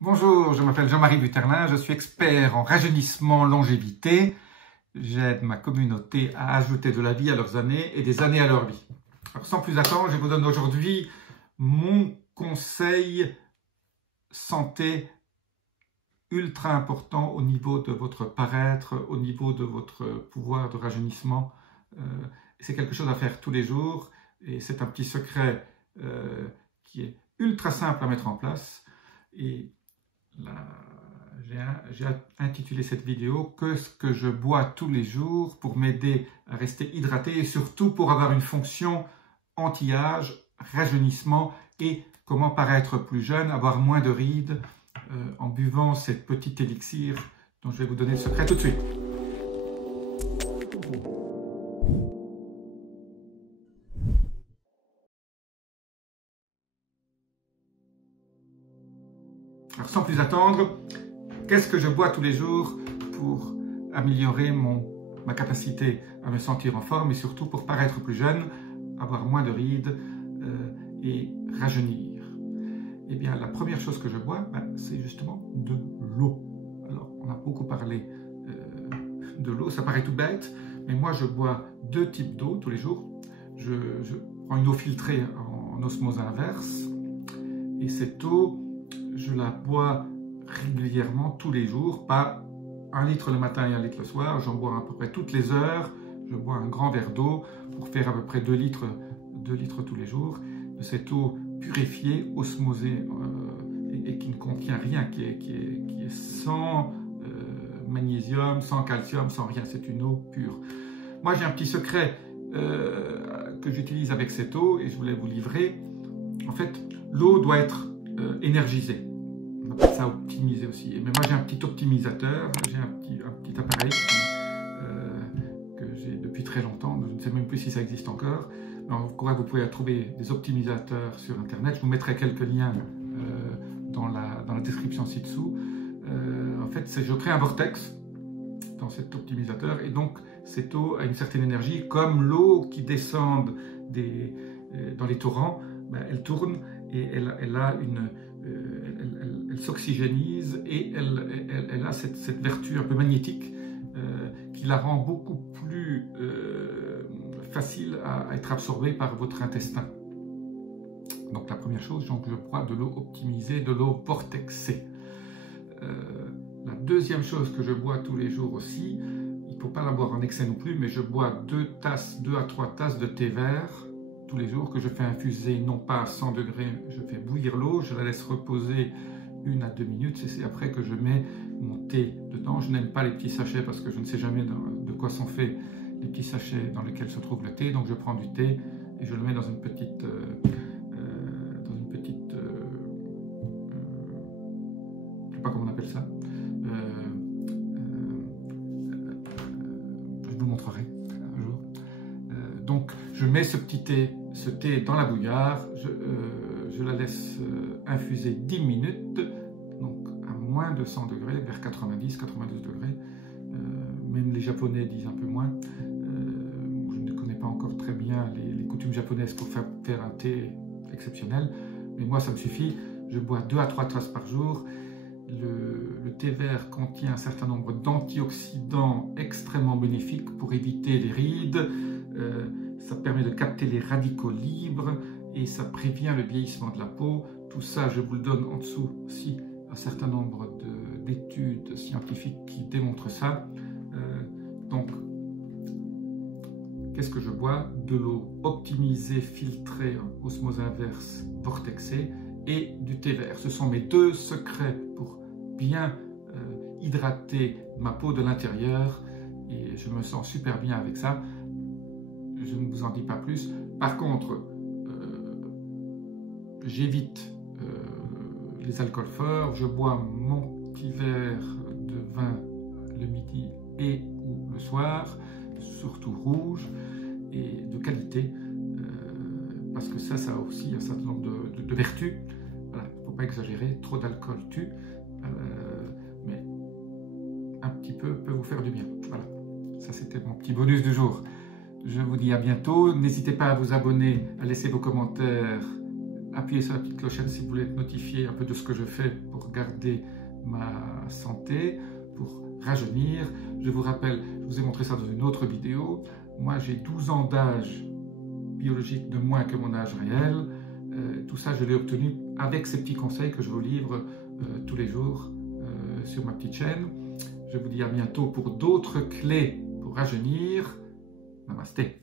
Bonjour, je m'appelle Jean-Marie Buterlin, je suis expert en rajeunissement longévité. J'aide ma communauté à ajouter de la vie à leurs années et des années à leur vie. Alors, sans plus attendre, je vous donne aujourd'hui mon conseil santé ultra important au niveau de votre paraître, au niveau de votre pouvoir de rajeunissement. C'est quelque chose à faire tous les jours et c'est un petit secret qui est ultra simple à mettre en place. Et j'ai intitulé cette vidéo « Qu'est-ce que je bois tous les jours pour m'aider à rester hydraté et surtout pour avoir une fonction anti-âge, rajeunissement et comment paraître plus jeune, avoir moins de rides en buvant cette petite élixir dont je vais vous donner le secret tout de suite. » Alors sans plus attendre, qu'est-ce que je bois tous les jours pour améliorer ma capacité à me sentir en forme et surtout pour paraître plus jeune, avoir moins de rides et rajeunir? Eh bien, la première chose que je bois, c'est justement de l'eau. Alors, on a beaucoup parlé de l'eau, ça paraît tout bête, mais moi je bois deux types d'eau tous les jours. Je prends une eau filtrée en osmose inverse et cette eau, je la bois régulièrement tous les jours, pas 1 litre le matin et 1 litre le soir, j'en bois à peu près toutes les heures. Je bois un grand verre d'eau pour faire à peu près 2 litres tous les jours, de cette eau purifiée, osmosée et qui ne contient rien, qui est sans magnésium, sans calcium, sans rien, c'est une eau pure. Moi j'ai un petit secret que j'utilise avec cette eau et je voulais vous livrer. En fait, l'eau doit être énergisée. On appelle ça optimiser aussi. Mais moi j'ai un petit optimisateur, j'ai un petit appareil que j'ai depuis très longtemps, je ne sais même plus si ça existe encore. Alors, vous pouvez trouver des optimisateurs sur internet, je vous mettrai quelques liens dans la description ci-dessous. En fait, je crée un vortex dans cet optimisateur et donc cette eau a une certaine énergie, comme l'eau qui descend dans les torrents, elle tourne et elle s'oxygénise et elle a cette vertu un peu magnétique qui la rend beaucoup plus facile à être absorbée par votre intestin. Donc la première chose, je bois de l'eau optimisée, de l'eau vortexée. La deuxième chose que je bois tous les jours aussi, il ne faut pas la boire en excès non plus, mais je bois 2 à 3 tasses de thé vert tous les jours que je fais infuser, non pas à 100 degrés, je fais bouillir l'eau, je la laisse reposer 1 à 2 minutes, c'est après que je mets mon thé dedans. Je n'aime pas les petits sachets parce que je ne sais jamais de quoi sont faits les petits sachets dans lesquels se trouve le thé, donc je prends du thé et je le mets dans une petite je ne sais pas comment on appelle ça, je vous montrerai un jour. Donc je mets ce thé dans la bouillarde, je la laisse infuser 10 minutes, donc à moins de 100 degrés, vers 90-92 degrés. Même les Japonais disent un peu moins. Je ne connais pas encore très bien les coutumes japonaises pour faire un thé exceptionnel, mais moi ça me suffit. Je bois 2 à 3 tasses par jour. Le thé vert contient un certain nombre d'antioxydants extrêmement bénéfiques pour éviter les rides. Ça permet de capter les radicaux libres et ça prévient le vieillissement de la peau. Tout ça, je vous le donne en dessous aussi, un certain nombre d'études scientifiques qui démontrent ça. Donc, qu'est-ce que je bois? De l'eau optimisée, filtrée, en osmose inverse, vortexée et du thé vert. Ce sont mes 2 secrets pour bien hydrater ma peau de l'intérieur et je me sens super bien avec ça. Je ne vous en dis pas plus. Par contre, j'évite les alcools forts. Je bois mon petit verre de vin le midi et ou le soir, surtout rouge et de qualité, parce que ça a aussi un certain nombre de vertus. Voilà, il ne faut pas exagérer, trop d'alcool tue, mais un petit peu peut vous faire du bien. Voilà, ça c'était mon petit bonus du jour. Je vous dis à bientôt. N'hésitez pas à vous abonner, à laisser vos commentaires appuyez sur la petite clochette si vous voulez être notifié un peu de ce que je fais pour garder ma santé, pour rajeunir. Je vous rappelle, je vous ai montré ça dans une autre vidéo, moi j'ai 12 ans d'âge biologique de moins que mon âge réel. Tout ça je l'ai obtenu avec ces petits conseils que je vous livre tous les jours sur ma petite chaîne. Je vous dis à bientôt pour d'autres clés pour rajeunir. Namasté.